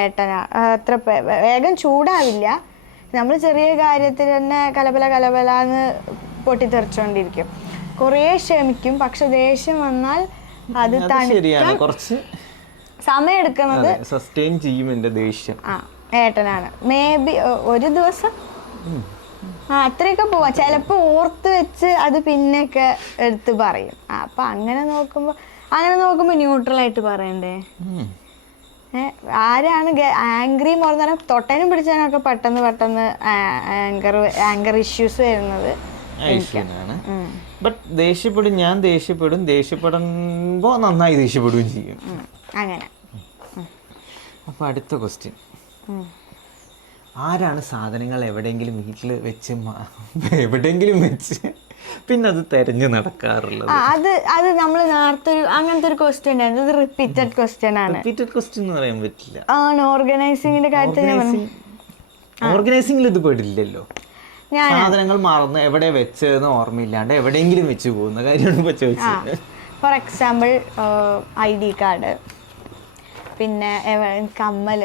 ഏട്ടനാ. അത്ര വേഗം ചൂടാവില്ല. നമ്മൾ ചെറിയ കാര്യത്തിൽ തന്നെ കലബലാന്ന് പൊട്ടിത്തെറിച്ചുകൊണ്ടിരിക്കും. കുറേ ക്ഷമിക്കും, പക്ഷെ ദേഷ്യം വന്നാൽ അത് തണുക്കാൻ സമയം എടുക്കുന്നത് സസ്റ്റെയിൻ ചെയ്യും എൻ്റെ ദേഷ്യം. ആ ഏട്ടനാണ്. മേ ബി ഒരു ദിവസം അത്രയൊക്കെ പോവാം. ചിലപ്പോൾ ഓർത്ത് വെച്ച് അത് പിന്നെയൊക്കെ എടുത്ത് പറയും. അപ്പം അങ്ങനെ നോക്കുമ്പോൾ ന്യൂട്രലായിട്ട് പറയണ്ടേ. ആരാണ് ആംഗ്രി എന്ന് പറഞ്ഞാൽ തൊട്ടനും പിടിച്ചതിനൊക്കെ പെട്ടെന്ന് ആങ്കർ ഇഷ്യൂസ് വരുന്നത് ഐശ്വര്യാണ്. ബട്ട് ഞാൻ ദേഷ്യപ്പെടുമ്പോൾ നന്നായി ദേഷ്യപ്പെടുകയും ചെയ്യും. അങ്ങനെ. അപ്പോൾ അടുത്ത ക്വസ്റ്റ്യൻ, ആരാണ് സാധനങ്ങൾ എവിടെയെങ്കിലും വീട്ടിൽ വെച്ച് പിന്നെ അത് തെരഞ്ഞു നടക്കാറുള്ളത്? അത് നമ്മൾ നേരത്തെ അങ്ങനത്തെ ഒരു ക്വസ്റ്റ്യൻ ഉണ്ടായിരുന്നു. ഇത് റിപ്പീറ്റഡ് ക്വസ്റ്റ്യൻ ആണ്. റിപ്പീറ്റഡ് ക്വസ്റ്റ്യൻ എന്ന് പറയാൻ പറ്റില്ല. ആണ് ഓർഗനൈസിങ്ങിന്റെ കാര്യത്തിൽ. ഓർഗനൈസിംഗിൽ ഇത് പെടില്ലല്ലോ. സാധനങ്ങൾ മറന്ന് എവിടെ വെച്ചതെന്ന് ഓർമ്മയില്ലാണ്ട് എവിടെയെങ്കിലും വെച്ച് പോകുന്ന കാര്യമാണ് ഇപ്പൊ ചോദിച്ചത്. ഫോർ എക്സാമ്പിൾ ID കാർഡ്, പിന്നെ കമ്മൽ.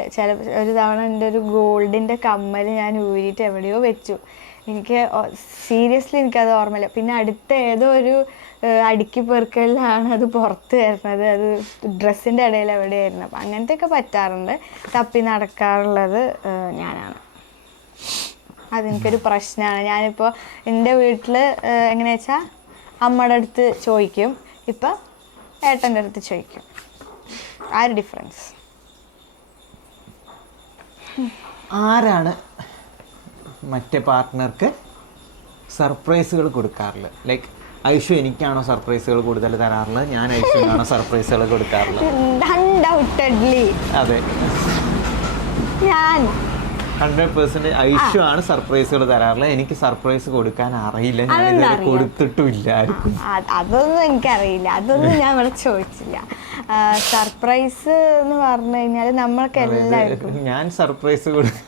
ഒരു തവണ എൻ്റെ ഒരു ഗോൾഡിൻ്റെ കമ്മൽ ഞാൻ ഊരിയിട്ട് എവിടെയോ വെച്ചു. എനിക്ക് സീരിയസ്ലി എനിക്കത് ഓർമ്മയില്ല. പിന്നെ അടുത്ത ഏതോ ഒരു അടുക്കി പെറുക്കലിലാണ് അത് പുറത്ത് വരുന്നത്. അത് ഡ്രസ്സിൻ്റെ ഇടയിൽ എവിടെയായിരുന്നു. അപ്പം അങ്ങനത്തെയൊക്കെ പറ്റാറുണ്ട്. തപ്പി നടക്കാറുള്ളത് ഞാനാണ്. അതെനിക്കൊരു പ്രശ്നമാണ്. ഞാനിപ്പോൾ എൻ്റെ വീട്ടിൽ എങ്ങനെയാ വെച്ചാൽ അമ്മയുടെ അടുത്ത് ചോദിക്കും, ഇപ്പം ഏട്ടൻ്റെ അടുത്ത് ചോദിക്കും. ആ ഒരു ഡിഫറൻസ്. ആരാണ് മറ്റേ പാർട്ട്ണർക്ക് സർപ്രൈസുകൾ കൊടുക്കാറുള്ളത്? ലൈക്ക് ഐഷു എനിക്കാണോ സർപ്രൈസുകൾ കൂടുതൽ തരാറുള്ളത്, ഞാൻ ഐഷുവിനാണോ സർപ്രൈസുകൾ കൊടുക്കാറുള്ളത്? അൺഡൗട്ടഡ്ലി അതെ, ഞാൻ 100% ഐഷു ആണ് സർപ്രൈസുകൾ തരാറുള്ളത്. എനിക്ക് സർപ്രൈസ് കൊടുക്കാൻ അറിയില്ല, ഞാൻ ഇതുവരെ കൊടുത്തിട്ടുമില്ല ആർക്കും. അതൊന്നും എനിക്കറിയില്ല, അതൊന്നും ഞാൻ ഇവിടെ ചോദിച്ചില്ല. സർപ്രൈസ് എന്ന് പറഞ്ഞു കഴിഞ്ഞാൽ നമ്മൾക്ക് എല്ലാവർക്കും ഞാൻ സർപ്രൈസ് കൊടുക്കും.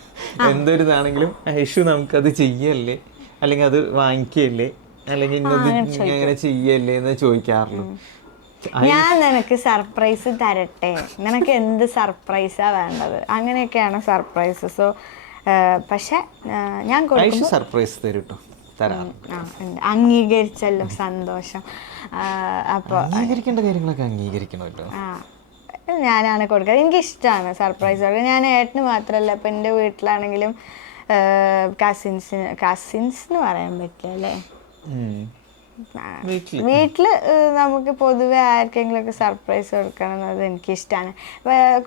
എന്തൊരിതാണെങ്കിലും ഐഷു നമുക്കത് ചെയ്യല്ലേ, അല്ലെങ്കിൽ അത് വാങ്ങിക്കല്ലേ, അല്ലെങ്കിൽ ഇങ്ങനെ ചെയ്യല്ലേ എന്ന് ചോദിക്കാറുള്ളൂ. ഞാൻ നിനക്ക് സർപ്രൈസ് തരട്ടെ, നിനക്ക് എന്ത് സർപ്രൈസാ വേണ്ടത്, അങ്ങനെയൊക്കെയാണ് സർപ്രൈസ്. സോ പക്ഷെ ഞാൻ സർപ്രൈസ് തരും കേട്ടോ, അംഗീകരിച്ചല്ലോ, സന്തോഷം. അപ്പോൾ അംഗീകരിക്കേണ്ട കാര്യങ്ങളൊക്കെ അംഗീകരിക്കണമല്ലോ. ഞാനാണ് കൊടുക്കുന്നത്. എനിക്കിഷ്ടമാണ് സർപ്രൈസ് കൊടുക്കുക. ഞാൻ ഏട്ടന് മാത്രമല്ല, ഇപ്പം എൻ്റെ വീട്ടിലാണെങ്കിലും കസിൻസിന് പറയാൻ പറ്റില്ല അല്ലേ, വീട്ടിൽ നമുക്ക് പൊതുവെ ആർക്കെങ്കിലുമൊക്കെ സർപ്രൈസ് കൊടുക്കണം എന്നത് എനിക്കിഷ്ടമാണ്.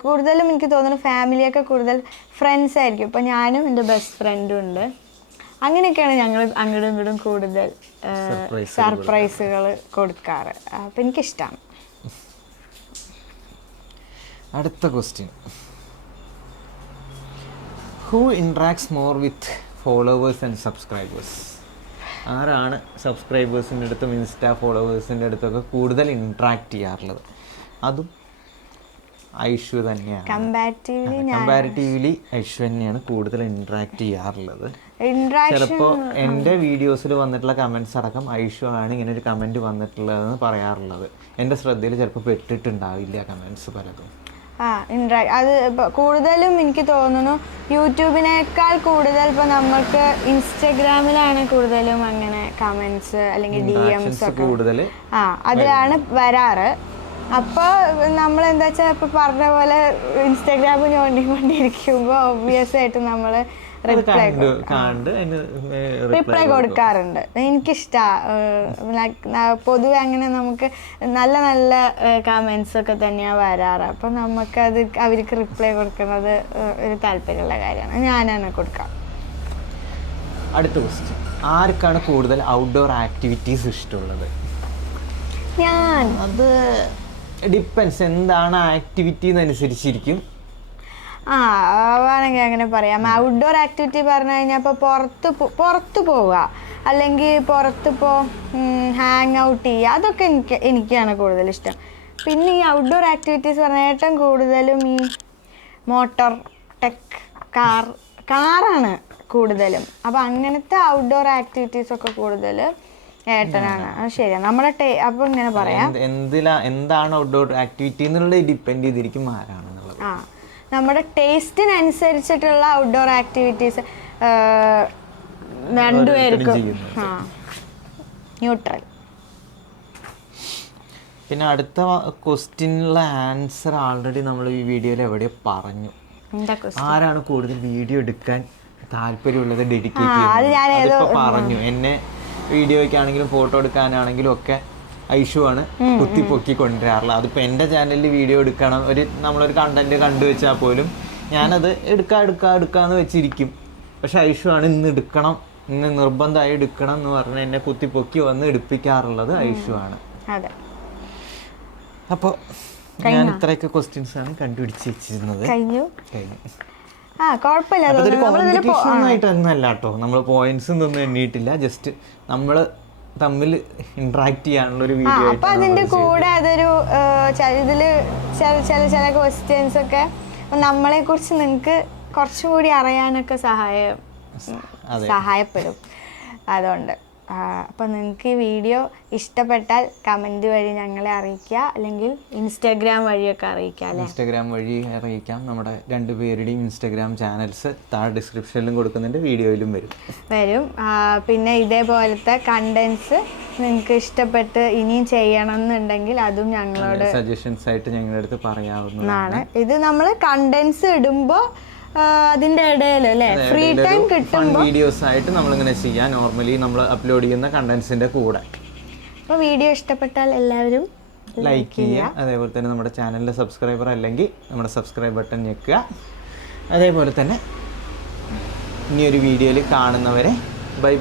കൂടുതലും എനിക്ക് തോന്നുന്നു ഫാമിലിയൊക്കെ കൂടുതൽ ഫ്രണ്ട്സ് ആയിരിക്കും. ഇപ്പം ഞാനും എൻ്റെ ബെസ്റ്റ് ഫ്രണ്ടും ഉണ്ട്. അങ്ങനെയൊക്കെയാണ് ഞങ്ങൾ അങ്ങോട്ടും ഇങ്ങോട്ടും കൂടുതൽ സർപ്രൈസുകൾ കൊടുക്കാറ്. അപ്പം എനിക്കിഷ്ടമാണ്. അടുത്ത question, who interacts more with followers and subscribers? ആരാണ് സബ്സ്ക്രൈബേഴ്സിൻ്റെ അടുത്തും ഇൻസ്റ്റാ ഫോളോവേഴ്സിൻ്റെ അടുത്തൊക്കെ കൂടുതൽ ഇൻട്രാക്ട് ചെയ്യാറുള്ളത്? അതും ഐഷു തന്നെയാണ്. കമ്പാരിറ്റീവ്ലി ഐഷു തന്നെയാണ് കൂടുതൽ ഇൻട്രാക്ട് ചെയ്യാറുള്ളത്. ചിലപ്പോൾ എൻ്റെ വീഡിയോസിൽ വന്നിട്ടുള്ള കമൻറ്റ്സ് അടക്കം ഐഷു ആണ് ഇങ്ങനെ ഒരു കമൻറ്റ് വന്നിട്ടുള്ളതെന്ന് പറയാറുള്ളത്. എൻ്റെ ശ്രദ്ധയിൽ ചിലപ്പോൾ പെട്ടിട്ടുണ്ടാവില്ല കമൻറ്റ്സ് പലതും. അത് ഇപ്പോൾ കൂടുതലും എനിക്ക് തോന്നുന്നു യൂട്യൂബിനേക്കാൾ കൂടുതൽ ഇപ്പോൾ നമുക്ക് ഇൻസ്റ്റഗ്രാമിലാണ് കൂടുതലും അങ്ങനെ കമൻറ്റ്സ് അല്ലെങ്കിൽ DMs ഒക്കെ കൂടുതൽ അതിലാണ് വരാറ്. അപ്പോൾ നമ്മൾ എന്താ വെച്ചാൽ ഇപ്പോൾ പറഞ്ഞ പോലെ ഇൻസ്റ്റഗ്രാം ഞോണ്ടിക്കൊണ്ടിരിക്കുമ്പോൾ ഒബ്വിയസ് ആയിട്ട് നമ്മൾ റിപ്ലൈ കൊടുക്കാറുണ്ട്. എനിക്കിഷ്ടമാണ്. പൊതുവെ അങ്ങനെ നമുക്ക് നല്ല നല്ല കമൻസ് ഒക്കെ തന്നെയാണ് വരാറ്. അപ്പം നമുക്കത് അവർക്ക് റിപ്ലൈ കൊടുക്കുന്നത് ഒരു താല്പര്യമുള്ള കാര്യമാണ്. ഞാനാണ് കൊടുക്കാം. അടുത്ത ക്വസ്റ്റ്യൻ, ആർക്കാണ് കൂടുതൽ ഔട്ട്ഡോർ ആക്ടിവിറ്റീസ് ഇഷ്ടമുള്ളത്? ഞാൻ. അത് ഡിപ്പെൻസ്, എന്താണ് ആക്ടിവിറ്റി എന്നനുസരിച്ചിരിക്കും. വേണമെങ്കിൽ അങ്ങനെ പറയാം. ഔട്ട്ഡോർ ആക്ടിവിറ്റി പറഞ്ഞു കഴിഞ്ഞാൽ ഇപ്പോൾ പുറത്ത് പോവുക, അല്ലെങ്കിൽ പുറത്തിപ്പോൾ ഹാങ് ഔട്ട് ചെയ്യുക, അതൊക്കെ എനിക്കാണ് കൂടുതൽ ഇഷ്ടം. പിന്നെ ഈ ഔട്ട്ഡോർ ആക്ടിവിറ്റീസ് പറഞ്ഞാൽ ഏറ്റവും കൂടുതലും ഈ മോട്ടോർ ടെക് കാറാണ് കൂടുതലും. അപ്പോൾ അങ്ങനത്തെ ഔട്ട്ഡോർ ആക്ടിവിറ്റീസൊക്കെ കൂടുതൽ ഏട്ടനാണ്. ശരിയാണ്. നമ്മുടെ അപ്പോൾ ഇങ്ങനെ പറയാം, എന്താണ് ഔട്ട്ഡോർ ആക്ടിവിറ്റി എന്നുള്ളത് ഡിപ്പെൻഡ് ചെയ്തിരിക്കും ആരാണെന്നുള്ളത്. നമ്മുടെ ടേസ്റ്റിനനുസരിച്ചിട്ടുള്ള ഔട്ട്ഡോർ ആക്ടിവിറ്റീസ് രണ്ടുപേർക്കും ന്യൂട്രൽ. പിന്നെ അടുത്ത ക്വസ്റ്റ്യനുള്ള ആൻസർ ആൾറെഡി നമ്മൾ ഈ വീഡിയോയിൽ എവിടെയോ പറഞ്ഞു. എന്താ question? ആരാണ് കൂടുതൽ വീഡിയോ എടുക്കാൻ താല്പര്യമുള്ളത് ഡെഡിക്കേറ്റ് ചെയ്യുന്നത്? അതിപ്പോൾ പറഞ്ഞു. എന്നെ വീഡിയോയ്ക്കാണെങ്കിലും ഫോട്ടോ എടുക്കാനാണെങ്കിലും ഒക്കെ ഐഷുവാണ് കുത്തിപ്പൊക്കി കൊണ്ടുവരാറുള്ളത്. അതിപ്പോൾ എൻ്റെ ചാനലിൽ വീഡിയോ എടുക്കണം, നമ്മളൊരു കണ്ടന്റ് കണ്ടുവച്ചാൽ പോലും ഞാനത് എടുക്കാമെന്ന് വെച്ചിരിക്കും. പക്ഷെ ഐഷുവാണ് ഇന്ന് നിർബന്ധമായി എടുക്കണം എന്ന് പറഞ്ഞ് എന്നെ കുത്തിപ്പൊക്കി വന്ന് എടുപ്പിക്കാറുള്ളത് ഐഷുവാണ്. അപ്പോൾ ഞാൻ ഇത്രയൊക്കെ ക്വസ്റ്റ്യൻസ് ആണ് കണ്ടുപിടിച്ച് വെച്ചിരുന്നത്. അതൊരു കോമ്പറ്റീഷൻ ആയിട്ടൊന്നല്ല കേട്ടോ, നമ്മൾ പോയിന്റ്സ് ഒന്നും എണ്ണിയിട്ടില്ല. ജസ്റ്റ് നമ്മൾ തമ്മിൽ ഇന്ററാക്ട് ചെയ്യാനുള്ള ഒരു വീഡിയോ. അപ്പൊ അതിന്റെ കൂടെ അതൊരു ഇതില് ചില ക്വസ്റ്റ്യൻസ് ഒക്കെ നമ്മളെ കുറിച്ച് നിങ്ങൾക്ക് കുറച്ചും കൂടി അറിയാനൊക്കെ സഹായപ്പെടും. അതുകൊണ്ട് അപ്പോൾ നിങ്ങൾക്ക് ഈ വീഡിയോ ഇഷ്ടപ്പെട്ടാൽ കമൻറ്റ് വഴി ഞങ്ങളെ അറിയിക്കുക, അല്ലെങ്കിൽ ഇൻസ്റ്റാഗ്രാം വഴിയൊക്കെ അറിയിക്കാം അല്ലേ? ഇൻസ്റ്റാഗ്രാം വഴി അറിയിക്കാം. നമ്മുടെ രണ്ടുപേരുടെയും ഇൻസ്റ്റാഗ്രാം ചാനൽസ് താഴെ ഡിസ്ക്രിപ്ഷനിലും കൊടുക്കുന്നുണ്ട്, വീഡിയോയിലും വരും. പിന്നെ ഇതേപോലത്തെ കണ്ടൻസ് നിങ്ങൾക്ക് ഇഷ്ടപ്പെട്ട് ഇനിയും ചെയ്യണം എന്നുണ്ടെങ്കിൽ അതും ഞങ്ങളോട് സജഷൻസ് ആയിട്ട് ഞങ്ങളുടെ അടുത്ത് പറയാവുന്നതാണ്. ഇത് നമ്മൾ കണ്ടൻസ് ഇടുമ്പോൾ അതിന്റെ ഇടയിൽ അല്ലേ ഫ്രീ ടൈം കിട്ടുമ്പോൾ വീഡിയോസ് ആയിട്ട് നമ്മളിങ്ങനെ ചെയ്യാം, നോർമലി നമ്മൾ അപ്ലോഡ് ചെയ്യുന്ന കണ്ടന്റ്സിന്റെ കൂടെ. അപ്പോൾ വീഡിയോ ഇഷ്ടപ്പെട്ടാൽ എല്ലാവരും ലൈക്ക് ചെയ്യുക. അതേപോലെ തന്നെ നമ്മുടെ ചാനലിലെ സബ്സ്ക്രൈബർ അല്ലെങ്കിൽ നമ്മുടെ സബ്സ്ക്രൈബ് ബട്ടൺ ഞെക്കുക. അതേപോലെ തന്നെ ഇനിയൊരു വീഡിയോയിൽ കാണുന്നവരെ ബൈ.